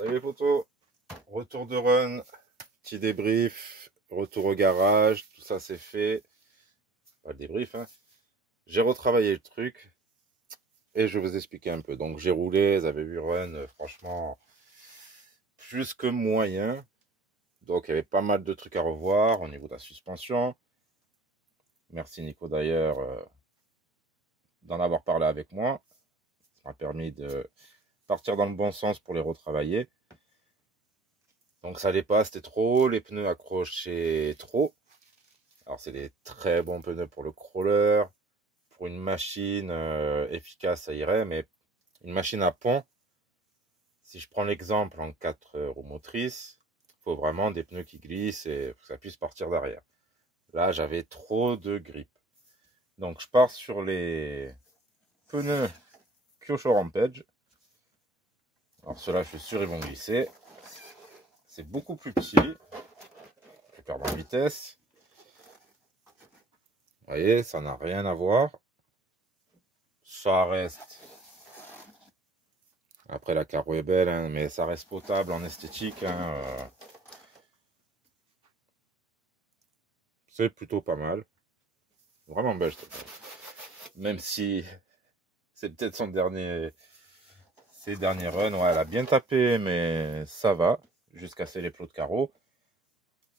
Salut les potos, retour de run, petit débrief, retour au garage, tout ça c'est fait. Pas le débrief, hein. J'ai retravaillé le truc et je vais vous expliquer un peu. Donc j'ai roulé, vous avez vu run, franchement, plus que moyen. Donc il y avait pas mal de trucs à revoir au niveau de la suspension. Merci Nico d'ailleurs d'en avoir parlé avec moi. Ça m'a permis de partir dans le bon sens pour les retravailler. Donc ça allait pas, c'était trop, les pneus accrochaient trop. Alors c'est des très bons pneus pour le crawler, pour une machine efficace ça irait, mais une machine à pont, si je prends l'exemple en 4 roues motrices, il faut vraiment des pneus qui glissent et que ça puisse partir derrière. Là j'avais trop de grippe. Donc je pars sur les pneus Kyosho Rampage. Alors ceux-là je suis sûr ils vont glisser. C'est beaucoup plus petit. Je vais perdre en vitesse. Vous voyez, ça n'a rien à voir. Ça reste. Après la carreau est belle, hein, mais ça reste potable en esthétique. Hein, c'est plutôt pas mal. Vraiment belle. Même si c'est peut-être ses derniers runs. Ouais, elle a bien tapé, mais ça va. Juste casser les plots de carreau.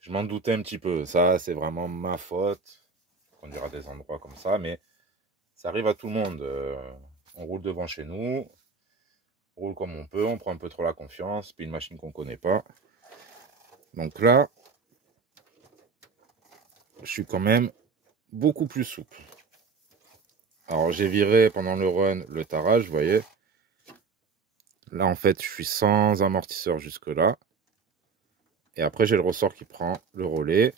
Je m'en doutais un petit peu. Ça, c'est vraiment ma faute. On dira des endroits comme ça, mais ça arrive à tout le monde. On roule devant chez nous. On roule comme on peut. On prend un peu trop la confiance. Puis une machine qu'on connaît pas. Donc là, je suis quand même beaucoup plus souple. Alors j'ai viré pendant le run le tarage, vous voyez. Là en fait je suis sans amortisseur jusque là. Et après j'ai le ressort qui prend le relais.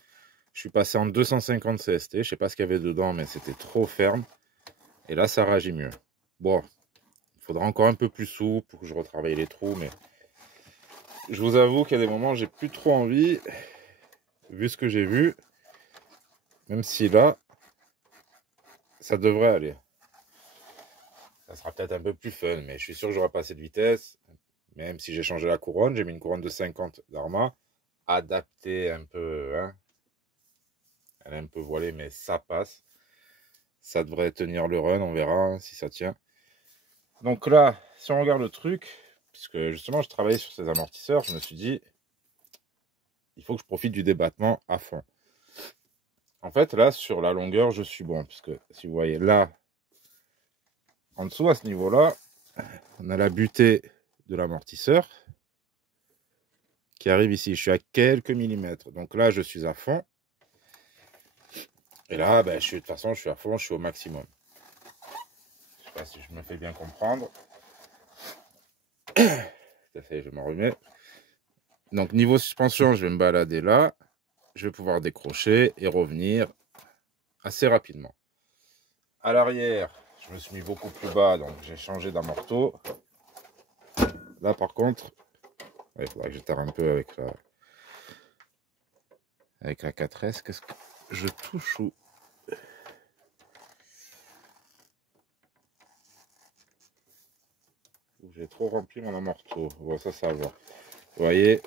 Je suis passé en 250 CST, je sais pas ce qu'il y avait dedans mais c'était trop ferme. Et là ça réagit mieux. Bon, il faudra encore un peu plus souple pour que je retravaille les trous, mais je vous avoue qu'il y a des moments où j'ai plus trop envie, vu ce que j'ai vu. Même si là, ça devrait aller. Ça sera peut-être un peu plus fun, mais je suis sûr que j'aurai pas assez de vitesse. Même si j'ai changé la couronne, j'ai mis une couronne de 50 d'Arma, adaptée un peu, hein. Elle est un peu voilée, mais ça passe. Ça devrait tenir le run, on verra hein, si ça tient. Donc là, si on regarde le truc, puisque justement je travaillais sur ces amortisseurs, je me suis dit, il faut que je profite du débattement à fond. En fait, là, sur la longueur, je suis bon, puisque si vous voyez là, en dessous, à ce niveau-là, on a la butée de l'amortisseur qui arrive ici. Je suis à quelques millimètres. Donc là, je suis à fond. Et là, ben, de toute façon, je suis à fond, je suis au maximum. Je sais pas si je me fais bien comprendre. Tout à fait, je m'en remets. Donc, niveau suspension, je vais me balader là. Je vais pouvoir décrocher et revenir assez rapidement. À l'arrière, je me suis mis beaucoup plus bas, donc j'ai changé d'amorto. Là, par contre, il faudra que je tare un peu avec la 4S. Qu'est-ce que je touche où? J'ai trop rempli mon amorto. Bon, ça va. Vous voyez,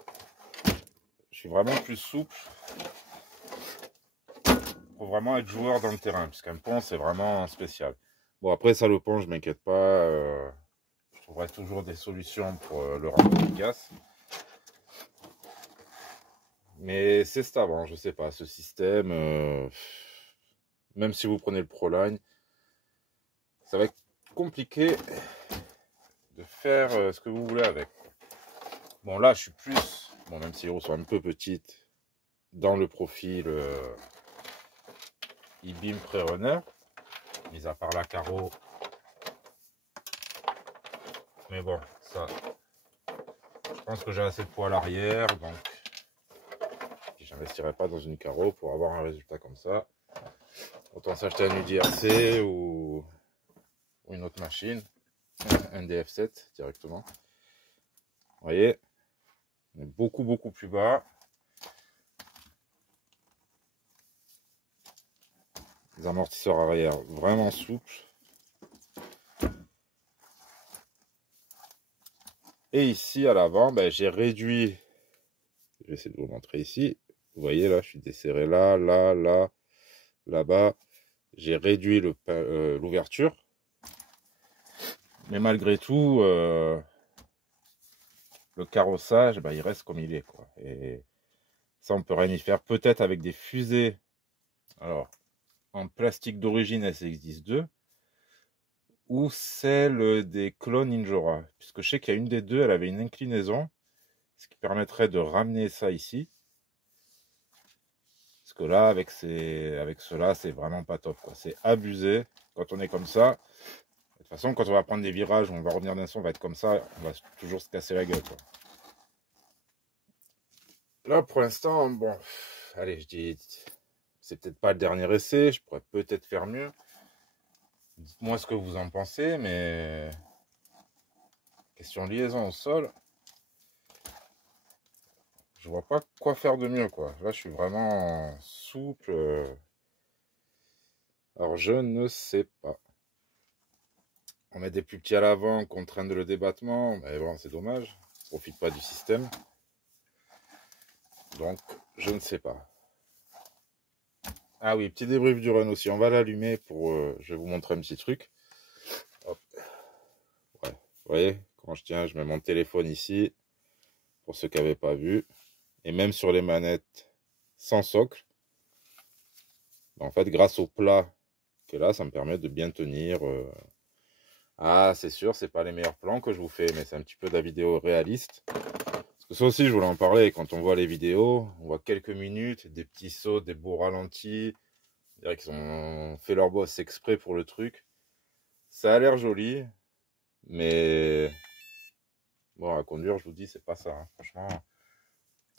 je suis vraiment plus souple pour vraiment être joueur dans le terrain, puisqu'un pont, c'est vraiment spécial. Bon, après ça, le pont, je m'inquiète pas. Je trouverai toujours des solutions pour le rendre efficace. Mais c'est stable, hein, je sais pas, ce système, même si vous prenez le Proline, ça va être compliqué de faire ce que vous voulez avec. Bon, là, je suis plus, bon, même si les roues sont un peu petites, dans le profil e-beam pré-runner, mis à part la carreau. Mais bon, ça, je pense que j'ai assez de poids à l'arrière, donc j'investirai pas dans une carreau pour avoir un résultat comme ça. Autant s'acheter un UDRC ou une autre machine, un DF7 directement. Vous voyez, on est beaucoup plus bas. Les amortisseurs arrière vraiment souples. Et ici, à l'avant, ben, j'ai réduit, je vais essayer de vous montrer ici. Vous voyez, là, je suis desserré là, là, là, là-bas. J'ai réduit l'ouverture. Mais malgré tout, le carrossage, ben, il reste comme il est, quoi. Et ça, on peut rien y faire. Peut-être avec des fusées, alors, en plastique d'origine SX-10-2, ou celle des clones Ninjora. Puisque je sais qu'il y a une des deux, elle avait une inclinaison, ce qui permettrait de ramener ça ici. Parce que là, avec cela, c'est vraiment pas top, quoi. C'est abusé quand on est comme ça. De toute façon, quand on va prendre des virages, on va revenir d'un son, on va être comme ça, on va toujours se casser la gueule, quoi. Là, pour l'instant, bon, allez, je dis, c'est peut-être pas le dernier essai, je pourrais peut-être faire mieux. Dites-moi ce que vous en pensez, mais question liaison au sol, je vois pas quoi faire de mieux, quoi. Là, je suis vraiment souple. Alors, je ne sais pas. On met des plus petits à l'avant, contraindre le débattement, mais bon, c'est dommage. On profite pas du système. Donc, je ne sais pas. Ah oui, petit débrief du run aussi. On va l'allumer pour... je vais vous montrer un petit truc. Hop. Ouais. Vous voyez, quand je tiens, je mets mon téléphone ici. Pour ceux qui n'avaient pas vu. Et même sur les manettes sans socle. En fait, grâce au plat que là, ça me permet de bien tenir. Ah, c'est sûr, c'est pas les meilleurs plans que je vous fais, mais c'est un petit peu de la vidéo réaliste. Parce que ça aussi, je voulais en parler. Quand on voit les vidéos, on voit quelques minutes, des petits sauts, des beaux ralentis. On dirait qu'ils ont fait leur boss exprès pour le truc. Ça a l'air joli, mais bon, à conduire, je vous dis, c'est pas ça, hein, franchement.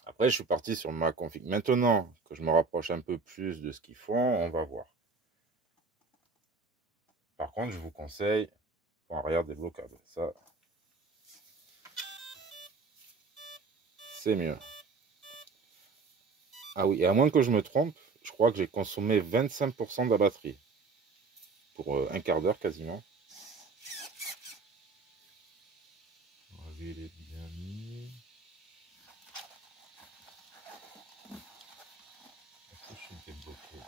Après, je suis parti sur ma config. Maintenant que je me rapproche un peu plus de ce qu'ils font, on va voir. Par contre, je vous conseille pour arrière débloquable. Ça, c'est mieux. Ah oui, et à moins que je me trompe, je crois que j'ai consommé 25% de la batterie. Pour un quart d'heure quasiment. Lui, il est bien mis. Est-ce que je suis débloqué?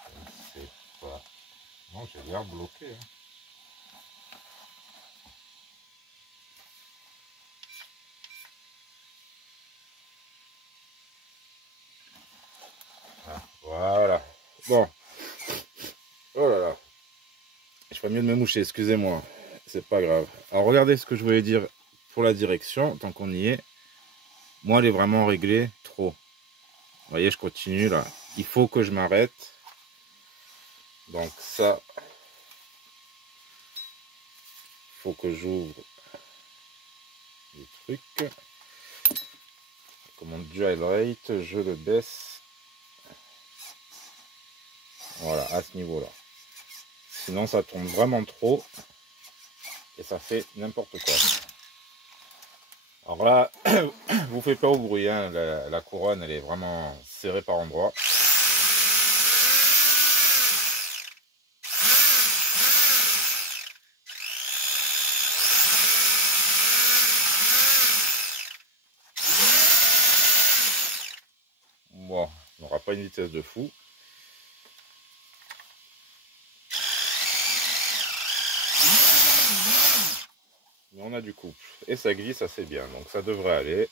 Je ne sais pas. Non, j'ai l'air bloqué. Hein. Ah, voilà. Bon. Oh là là. Je ferais mieux de me moucher, excusez-moi. C'est pas grave. Alors regardez ce que je voulais dire pour la direction, tant qu'on y est. Moi, elle est vraiment réglée trop. Vous voyez, je continue là. Il faut que je m'arrête. Donc ça, il faut que j'ouvre le truc. Commande dual rate, je le baisse. Voilà, à ce niveau-là. Sinon, ça tourne vraiment trop. Et ça fait n'importe quoi. Alors là, vous faites pas au bruit. Hein. La couronne, elle est vraiment serrée par endroits. Bon, on n'aura pas une vitesse de fou. Mais on a du couple. Et ça glisse assez bien. Donc ça devrait aller.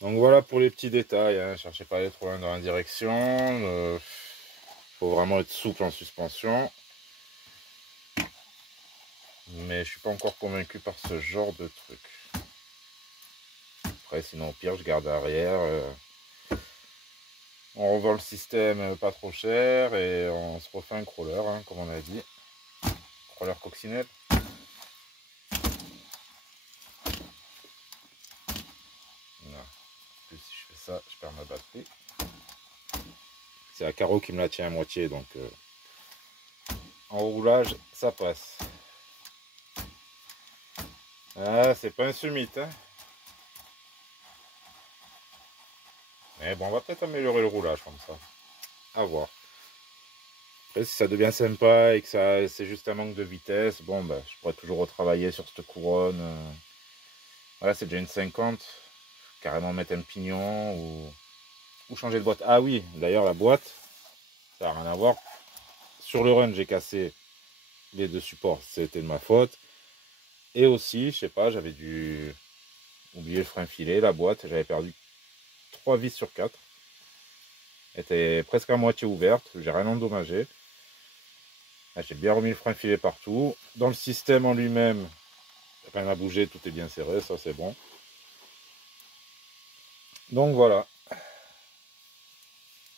Donc voilà pour les petits détails. Hein. Cherchez pas à aller trop loin dans la direction. Faut vraiment être souple en suspension. Mais je suis pas encore convaincu par ce genre de truc. Après, sinon au pire, je garde arrière. On revend le système pas trop cher et on se refait un crawler, hein, comme on a dit. Crawler coccinelle. Non. En plus, si je fais ça, je perds ma batterie. C'est la carreau qui me la tient à moitié, donc en roulage, ça passe. Ah, c'est pas un summit, hein. Mais bon, on va peut-être améliorer le roulage comme ça. À voir. Après, si ça devient sympa et que c'est juste un manque de vitesse, bon, bah, je pourrais toujours retravailler sur cette couronne. Voilà, c'est déjà une 50. Carrément mettre un pignon ou changer de boîte. Ah oui, d'ailleurs, la boîte, ça n'a rien à voir. Sur le run, j'ai cassé les deux supports. C'était de ma faute. Et aussi, je sais pas, j'avais dû oublier le frein filet, la boîte. J'avais perdu 3 vis sur 4. Elle était presque à moitié ouverte. J'ai rien endommagé. J'ai bien remis le frein filet partout. Dans le système en lui-même, rien à bouger, tout est bien serré, ça c'est bon. Donc voilà.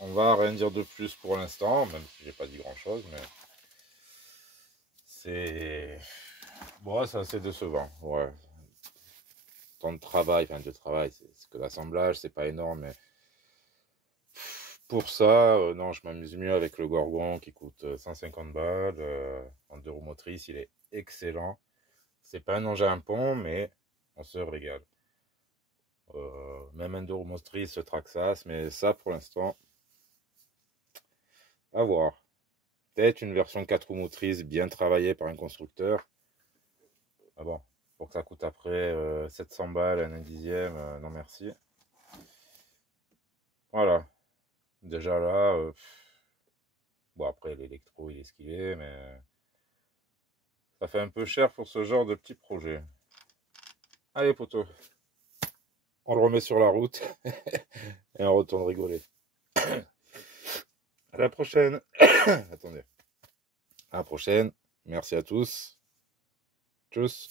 On va rien dire de plus pour l'instant, même si j'ai pas dit grand chose, mais c'est. Bon, c'est assez décevant. Ouais. Tant de travail, enfin de travail, c'est que l'assemblage, c'est pas énorme, mais pour ça, non, je m'amuse mieux avec le Gorgon qui coûte 150 balles. En deux roues motrices, il est excellent. C'est pas un engin à pont, mais on se régale. Même un deux roues motrices, Traxxas, mais ça pour l'instant, à voir. Peut-être une version 4 roues motrices bien travaillée par un constructeur. Ah bon, pour que ça coûte après 700 balles, un dixième, non merci. Voilà. Déjà là, bon après l'électro il est ce qu'il est, mais ça fait un peu cher pour ce genre de petit projet. Allez poteau, on le remet sur la route et on retourne rigoler. À la prochaine. Attendez. À la prochaine. Merci à tous. Tchuss.